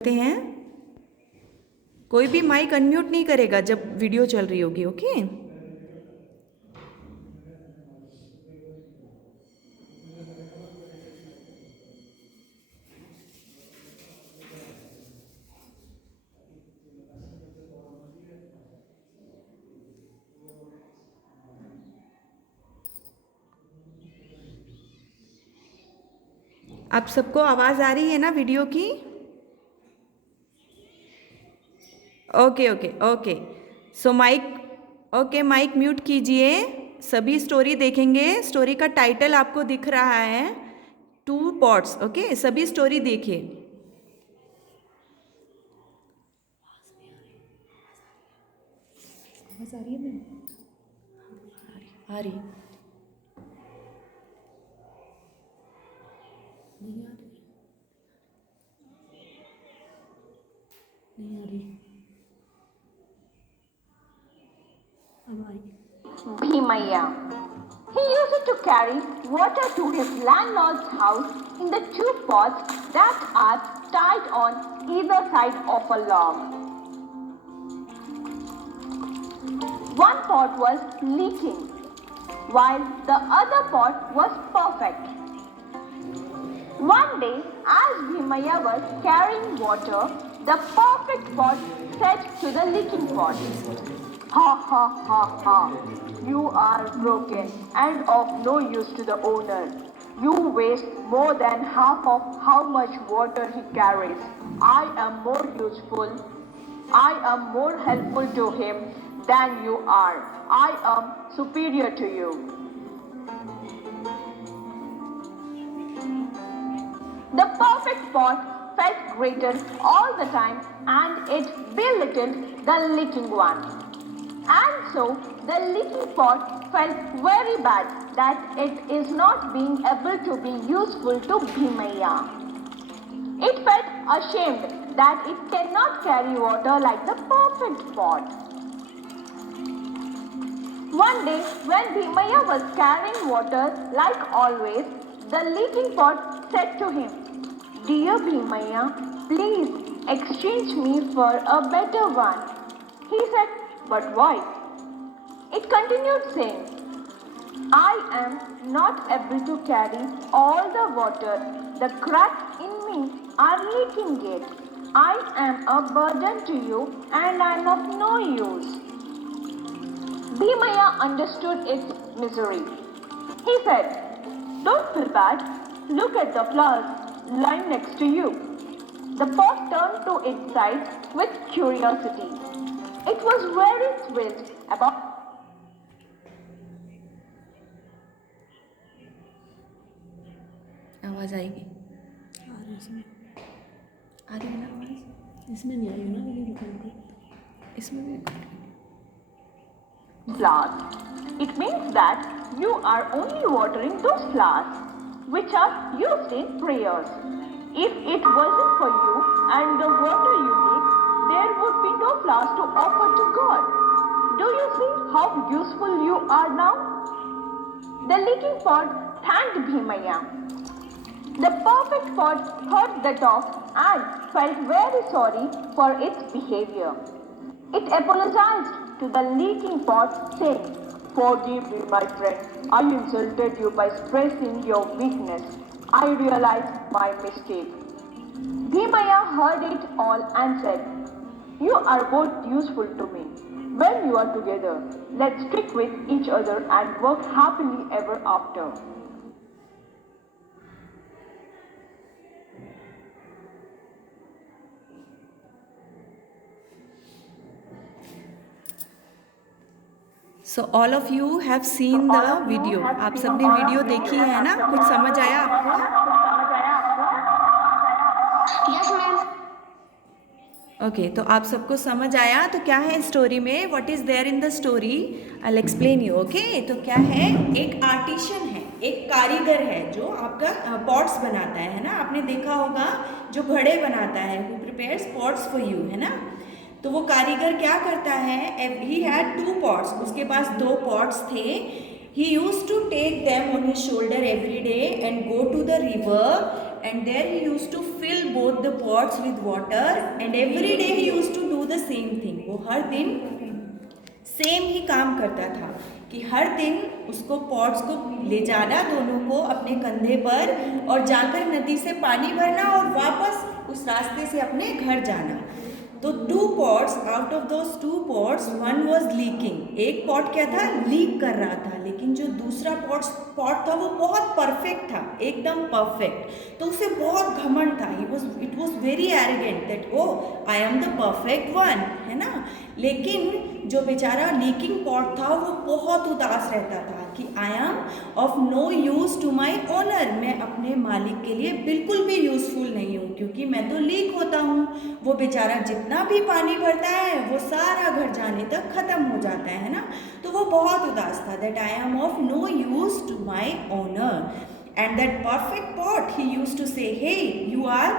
करते हैं। कोई भी माइक अनम्यूट नहीं करेगा जब वीडियो चल रही होगी। ओके, आप सबको आवाज़ आ रही है ना वीडियो की? Okay okay okay. So mic, okay mic mute कीजिए। सभी स्टोरी देखेंगे। स्टोरी का टाइटल आपको दिख रहा है, टू पॉट्स। ओके, सभी स्टोरी देखिए। आवाज़ आ रही है मैम? आ रही नहीं आ रही, नहीं आ रही, अब आई। Bhimaya. He used to carry water to his landlord's house in the two pots that are tied on either side of a log. One pot was leaking, while the other pot was perfect. One day, as Bhimaya was carrying water, the perfect pot said to the leaking pot, "Ha ha ha ha, you are broken and of no use to the owner. You waste more than half of how much water he carries. I am more useful, I am more helpful to him than you are. I am superior to you." The perfect pot felt greater all the time and it belittled the leaking one. And so the leaking pot felt very bad that it is not being able to be useful to Bhimaya. It felt ashamed that it cannot carry water like the perfect pot. One day, when Bhimaya was carrying water like always, the leaking pot said to him, "Dear Bhimaya, please exchange me for a better one." He said, "But why?" It continued saying, "I am not able to carry all the water. The cracks in me are leaking it. I am a burden to you and I am of no use." Bhimaya understood its misery. He said, "Don't feel bad. Look at the flowers lying next to you." The pot turned to its side with curiosity. It was very thrilled about आवाज़ आएगी? आ रही है इसमें, आ रही है ना आवाज़? इसमें नहीं आई ना वीडियो रिकॉर्ड को। इसमें भी flowers. It means that you are only watering those flowers which are used in prayers. If it wasn't for you and the water you take, there would be no flowers to offer to God. Do you see how useful you are now? The leaking pot thanked Bhimaya. The perfect pot heard the talk and felt very sorry for its behavior. It apologized to the leaking pot, saying, "Forgive me, my friend. I insulted you by stressing your weakness. I realize my mistake." Bhimaya heard it all and said, "You are both useful to me. When you are together, let's stick with each other and work happily ever after." So all of you have seen the video. आप सबने video देखी है ना? कुछ समझ आया आपको? Yes, ma'am. Okay, तो आप सबको समझ आया? तो क्या है स्टोरी में? What is there in the story? I will explain you. Okay, तो क्या है, एक आर्टिशन है, एक कारीगर है जो आपका पॉट्स बनाता है ना? आपने देखा होगा जो घड़े बनाता है, who prepares pots for you, है ना? तो वो कारीगर क्या करता है, ही हैड टू पॉट्स, उसके पास दो पॉट्स थे। He use to take them on his shoulder every day and go to the river and there he used to fill both the pots with water and every day he used to do the same thing. वो हर दिन same ही काम करता था कि हर दिन उसको pots को ले जाना दोनों को अपने कंधे पर और जाकर नदी से पानी भरना और वापस उस रास्ते से अपने घर जाना. तो 2 pots, out of those 2 pots, 1 was leaking. एक पॉट क्या था, लीक कर रहा था, लेकिन जो दूसरा पॉट था वो बहुत परफेक्ट था, एकदम परफेक्ट. तो उसे बहुत घमंड था. It was very arrogant that oh I am the perfect one, है ना. लेकिन जो बेचारा लीकिंग पॉट था वो बहुत उदास रहता था कि I am of no use to my owner. मैं अपने मालिक के लिए बिल्कुल भी यूजफुल नहीं हूँ क्योंकि मैं तो लीक होता हूँ. वो बेचारा जितना भी पानी भरता है वो सारा घर जाने तक खत्म हो जाता है ना. तो वो बहुत उदास था that I am of no use to my owner. And that perfect pot, he used to say, hey, you are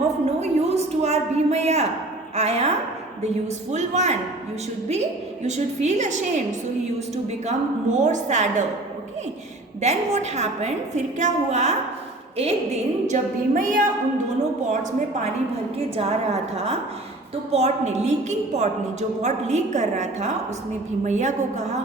of no use to our Bhimaya. I am the useful one. You should feel ashamed. So he used to become more sadder. Okay. Then what happened? फिर क्या हुआ? एक दिन जब भीमैया उन दोनों pots में पानी भर के जा रहा था तो लीकिंग पॉट ने, जो पॉट लीक कर रहा था, उसने भीमैया को कहा,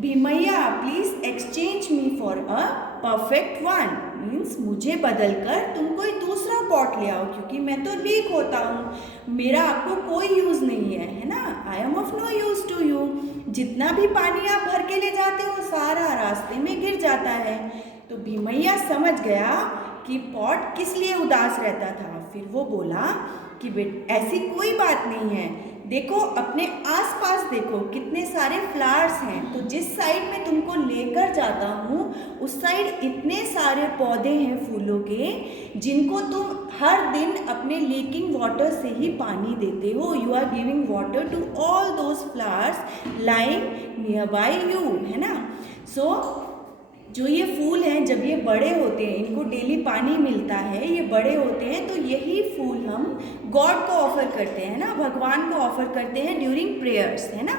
Bhimaiah please exchange me for a perfect one. Means मुझे बदल कर तुम कोई दूसरा पॉट ले आओ क्योंकि मैं तो लीक होता हूँ, मेरा आपको कोई यूज़ नहीं है ना. I am of no use to you. जितना भी पानी आप भर के ले जाते हो सारा रास्ते में गिर जाता है. तो भीमैया समझ गया कि पॉट किस लिए उदास रहता था. फिर वो बोला कि ऐसी कोई बात नहीं है, देखो अपने आसपास देखो कितने सारे फ्लावर्स हैं. तो जिस साइड में तुमको लेकर जाता हूँ उस साइड इतने सारे पौधे हैं फूलों के जिनको तुम हर दिन अपने लीकिंग वाटर से ही पानी देते हो. You are giving water to all those flowers lying near by you, है ना. सो जो ये फूल हैं जब ये बड़े होते हैं, इनको डेली पानी मिलता है, ये बड़े होते हैं, तो यही फूल हम गॉड को ऑफर करते हैं ना, भगवान को ऑफर करते हैं ड्यूरिंग प्रेयर्स, है ना.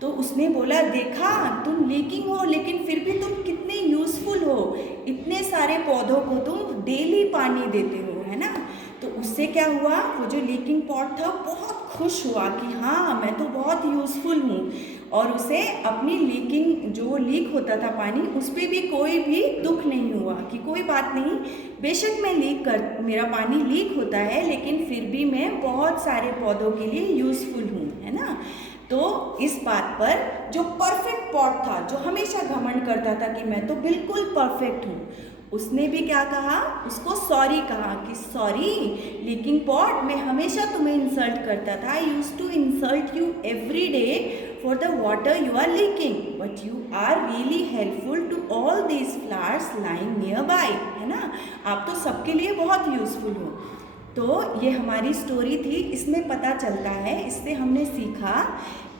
तो उसने बोला, देखा तुम लीकिंग हो लेकिन फिर भी तुम कितने यूज़फुल हो, इतने सारे पौधों को तुम डेली पानी देते हो, है ना. तो उससे क्या हुआ, वो जो लीकिंग पॉट था बहुत खुश हुआ कि हाँ मैं तो बहुत यूज़फुल हूँ. और उसे अपनी लीकिंग, जो लीक होता था पानी, उस पर भी कोई भी दुख नहीं हुआ कि कोई बात नहीं, बेशक मैं मेरा पानी लीक होता है लेकिन फिर भी मैं बहुत सारे पौधों के लिए यूज़फुल हूँ, है ना. तो इस बात पर जो परफेक्ट पॉट था, जो हमेशा घमंड करता था कि मैं तो बिल्कुल परफेक्ट हूँ, उसने भी क्या कहा, उसको सॉरी कहा कि सॉरी लीकिंग पॉट, मैं हमेशा तुम्हें इंसल्ट करता था. I used to insult you every day for the water you are leaking, but you are really helpful to all these flowers lying near by, है ना. आप तो सबके लिए बहुत यूज़फुल हो. तो ये हमारी स्टोरी थी. इसमें पता चलता है, इससे हमने सीखा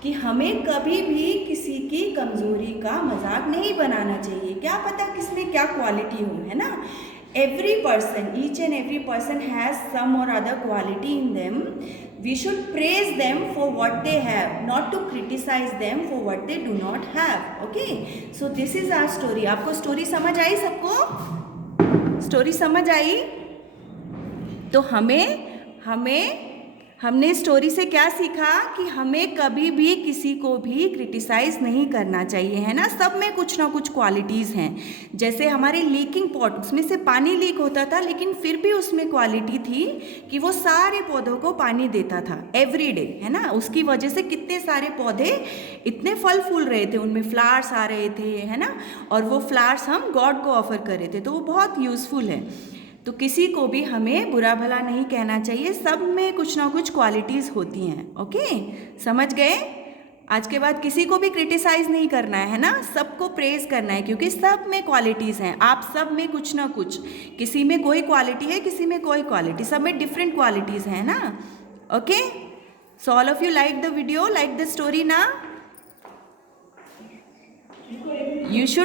कि हमें कभी भी किसी की कमज़ोरी का मजाक नहीं बनाना चाहिए. क्या पता किसमें क्या क्वालिटी हो, है ना. Every person, each and every person has some or other quality in them. We should praise them for what they have, not to criticise them for what they do not have. Okay, so this is our story. आपको story समझ आई? सबको story समझ आई? तो हमने story से क्या सीखा कि हमें कभी भी किसी को भी क्रिटिसाइज़ नहीं करना चाहिए, है ना. सब में कुछ ना कुछ क्वालिटीज़ हैं. जैसे हमारे लीकिंग पॉट, उसमें से पानी लीक होता था लेकिन फिर भी उसमें क्वालिटी थी कि वो सारे पौधों को पानी देता था एवरीडे, है ना. उसकी वजह से कितने सारे पौधे इतने फल फूल रहे थे, उनमें फ्लावर्स आ रहे थे, है ना. और वो फ्लावर्स हम गॉड को ऑफर कर रहे थे, तो वो बहुत यूज़फुल है. तो किसी को भी हमें बुरा भला नहीं कहना चाहिए. सब में कुछ ना कुछ क्वालिटीज़ होती हैं. ओके, समझ गए? आज के बाद किसी को भी क्रिटिसाइज़ नहीं करना है ना, सबको प्रेज़ करना है क्योंकि सब में क्वालिटीज़ हैं. आप सब में कुछ ना कुछ, किसी में कोई क्वालिटी है, किसी में कोई क्वालिटी, सब में डिफरेंट क्वालिटीज़ हैं ना. Okay, so all of you like the video, like the story ना. You should